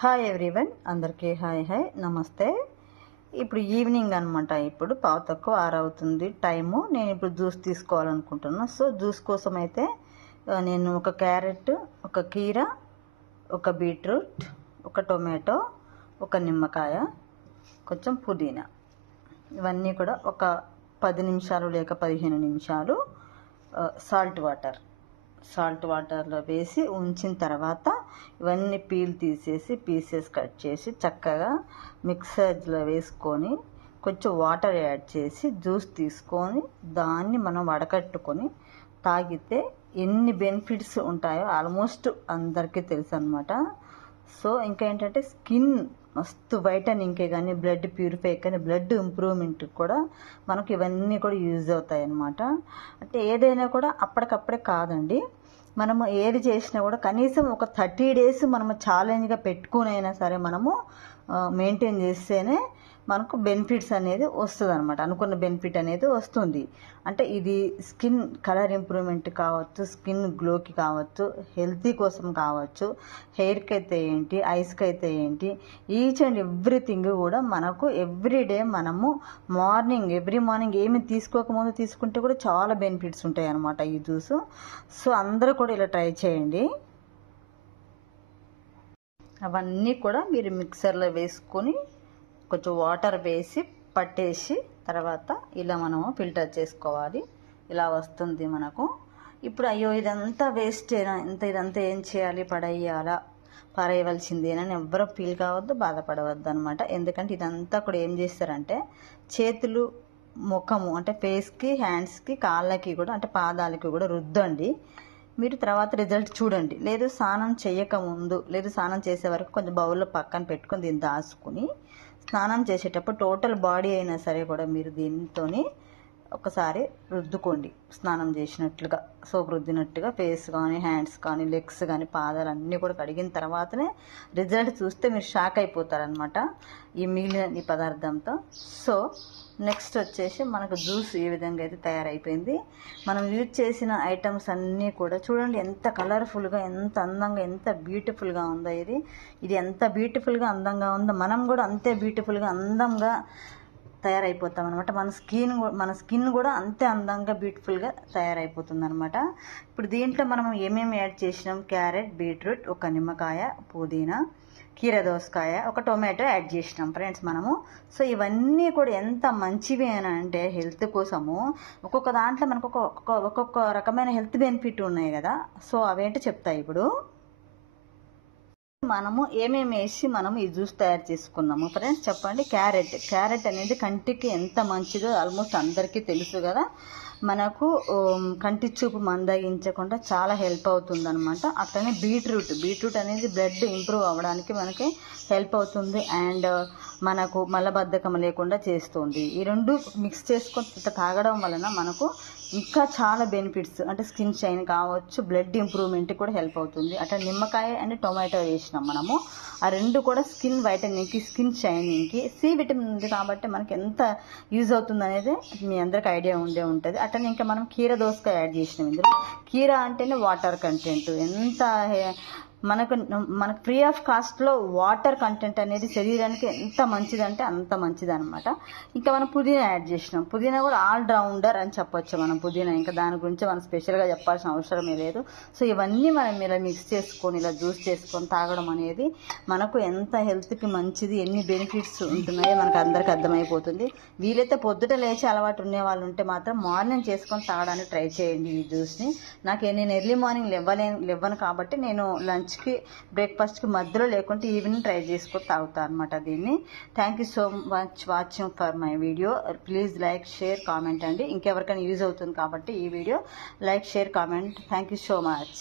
Hi everyone, అందరికీ hi నమస్తే. ఇప్పుడు ఈవినింగ్ అనమాట. ఇప్పుడు పావు తక్కువ 6 అవుతుంది టైము. నేను ఇప్పుడు జ్యూస్ తీసుకోవాలనుకుంటున్నాను. సో జ్యూస్ కోసం అయితే నేను ఒక క్యారెట్, ఒక కీర, ఒక బీట్రూట్, ఒక టొమాటో, ఒక నిమ్మకాయ, కొంచెం పుదీనా, ఇవన్నీ కూడా ఒక 10 నిమిషాలు లేక 15 నిమిషాలు సాల్ట్ వాటర్లో వేసి ఉంచిన తర్వాత ఇవన్నీ పీల్ తీసేసి పీసెస్ కట్ చేసి చక్కగా మిక్సర్లో వేసుకొని కొంచెం వాటర్ యాడ్ చేసి జ్యూస్ తీసుకొని దాన్ని మనం వడకట్టుకొని తాగితే ఎన్ని బెనిఫిట్స్ ఉంటాయో ఆల్మోస్ట్ అందరికీ తెలుసు అనమాట. సో ఇంకా ఏంటంటే స్కిన్ మస్తు వైటనింగ్కే కానీ, బ్లడ్ ప్యూరిఫై కానీ, బ్లడ్ ఇంప్రూవ్మెంట్ కూడా మనకు ఇవన్నీ కూడా యూజ్ అవుతాయి అన్నమాట. అంటే ఏదైనా కూడా అప్పటికప్పుడే కాదండి, మనము ఏది చేసినా కూడా కనీసం ఒక 30 డేస్ మనము ఛాలెంజ్గా పెట్టుకుని అయినా సరే మనము మెయింటైన్ చేస్తేనే మనకు బెనిఫిట్స్ అనేది వస్తుంది అనమాట. అనుకున్న బెనిఫిట్ అనేది వస్తుంది. అంటే ఇది స్కిన్ కలర్ ఇంప్రూవ్మెంట్ కావచ్చు, స్కిన్ గ్లోకి కావచ్చు, హెల్తీ కోసం కావచ్చు, హెయిర్కి అయితే ఏంటి, ఐస్కి అయితే ఏంటి, ఈచ్ అండ్ ఎవ్రీథింగ్ కూడా మనకు ఎవ్రీడే మనము ఎవ్రీ మార్నింగ్ ఏమి తీసుకోకముందు తీసుకుంటే కూడా చాలా బెనిఫిట్స్ ఉంటాయి అన్నమాట ఈ జ్యూస్. సో అందరూ కూడా ఇలా ట్రై చేయండి. అవన్నీ కూడా మీరు మిక్సర్లో వేసుకొని కొంచెం వాటర్ వేసి పట్టేసి తర్వాత ఇలా మనము ఫిల్టర్ చేసుకోవాలి. ఇలా వస్తుంది మనకు. ఇప్పుడు అయ్యో ఇదంతా వేస్టేనా, ఇదంతా ఏం చేయాలి, పారేయవలసిందేనని ఎవ్వరూ ఫీల్ కావద్దు, బాధపడవద్దు అనమాట. ఎందుకంటే ఇదంతా కూడా ఏం చేస్తారంటే చేతులు, ముఖము అంటే ఫేస్కి, హ్యాండ్స్కి, కాళ్ళకి కూడా అంటే పాదాలకి కూడా రుద్దండి. మీరు తర్వాత రిజల్ట్ చూడండి. లేదు స్నానం చేయకముందు, లేదు స్నానం చేసే వరకు కొంచెం బౌల్లో పక్కన పెట్టుకొని దీన్ని దాచుకుని స్నానం చేసేటప్పుడు టోటల్ బాడీ అయినా సరే కూడా మీరు దీంతో ఒకసారి రుద్దుకోండి. స్నానం చేసినట్లుగా సోప్ రుద్దినట్టుగా ఫేస్ కానీ, హ్యాండ్స్ కానీ, లెగ్స్ కానీ, పాదాలు అన్నీ కూడా కడిగిన తర్వాతనే రిజల్ట్ చూస్తే మీరు షాక్ అయిపోతారనమాట ఈ మిగిలిన ఈ పదార్థంతో. సో నెక్స్ట్ వచ్చేసి మనకు జ్యూస్ ఈ విధంగా అయితే తయారైపోయింది. మనం యూజ్ చేసిన ఐటమ్స్ అన్నీ కూడా చూడండి ఎంత కలర్ఫుల్గా, ఎంత అందంగా, ఎంత బ్యూటిఫుల్గా ఉందో. ఇది ఎంత బ్యూటిఫుల్గా, అందంగా ఉందో మనం కూడా అంతే బ్యూటిఫుల్గా, అందంగా తయారైపోతాం అనమాట. మన స్కిన్ కూడా అంతే అందంగా, బ్యూటిఫుల్గా తయారైపోతుంది అనమాట. ఇప్పుడు దీంట్లో మనం ఏమేమి యాడ్ చేసినాం, క్యారెట్, బీట్రూట్, ఒక నిమ్మకాయ, పుదీనా, కీర దోసకాయ, ఒక టొమాటో యాడ్ చేసినాం ఫ్రెండ్స్ మనము. సో ఇవన్నీ కూడా ఎంత మంచివి అని అంటే హెల్త్ కోసము ఒక్కొక్క దాంట్లో మనకు ఒక్కొక్క రకమైన హెల్త్ బెనిఫిట్ ఉన్నాయి కదా. సో అవేంటో చెప్తాయి. ఇప్పుడు మనము ఏమేమి వేసి మనము ఈ జ్యూస్ తయారు చేసుకున్నాము ఫ్రెండ్స్ చెప్పండి. క్యారెట్ అనేది కంటికి ఎంత మంచిదో ఆల్మోస్ట్ అందరికీ తెలుసు కదా. మనకు కంటి చూపు మందగించకుండా చాలా హెల్ప్ అవుతుంది అనమాట. అట్లనే బీట్రూట్ అనేది బ్లడ్ ఇంప్రూవ్ అవ్వడానికి మనకి హెల్ప్ అవుతుంది అండ్ మనకు మలబద్ధకం లేకుండా చేస్తుంది. ఈ రెండు మిక్స్ చేసుకొని తాగడం వలన మనకు ఇంకా చాలా బెనిఫిట్స్ అంటే స్కిన్ షైన్ కావచ్చు, బ్లడ్ ఇంప్రూవ్మెంట్ కూడా హెల్ప్ అవుతుంది. అట్లా నిమ్మకాయ అండ్ టొమాటో వేసినాం మనము. ఆ రెండు కూడా స్కిన్ వైటనింగ్కి, స్కిన్ షైనింగ్కి, సి విటమిన్ ఉంది కాబట్టి మనకి ఎంత యూజ్ అవుతుంది అనేది మీ అందరికి ఐడియా ఉంటుంది. అట్లనే ఇంకా మనం కీర దోసకాయ యాడ్ చేసినాం. ఇందులో కీర అంటేనే వాటర్ కంటెంట్, ఎంత మనకు ఫ్రీ ఆఫ్ కాస్ట్లో వాటర్ కంటెంట్ అనేది శరీరానికి ఎంత మంచిదంటే అంత మంచిది అనమాట. ఇంకా మనం పుదీనా యాడ్ చేసినాం. పుదీనా కూడా ఆల్రౌండర్ అని చెప్పొచ్చు మనం. పుదీనా ఇంకా దాని గురించి మనం స్పెషల్గా చెప్పాల్సిన అవసరమే లేదు. సో ఇవన్నీ మనం ఇలా మిక్స్ చేసుకొని ఇలా జ్యూస్ చేసుకొని తాగడం అనేది మనకు ఎంత హెల్త్కి మంచిది, ఎన్ని బెనిఫిట్స్ ఉంటున్నాయో మనకు అందరికీ అర్థమైపోతుంది. వీలైతే పొద్దుట లేచి అలవాటు ఉండే వాళ్ళు ఉంటే మాత్రం మార్నింగ్ చేసుకొని తాగడానికి ట్రై చేయండి ఈ జ్యూస్ని. నేను ఎర్లీ మార్నింగ్ లేవను కాబట్టి నేను లంచ్కి, బ్రేక్ఫాస్ట్కి మధ్యలో లేకుంటే ఈవినింగ్ ట్రై చేసుకొని తాగుతాను అనమాట దీన్ని. Thank you so much watching for my video. Please like, share, comment అండి. ఇంకెవరికైనా యూజ్ అవుతుంది కాబట్టి ఈ video like, share, comment. Thank you so much.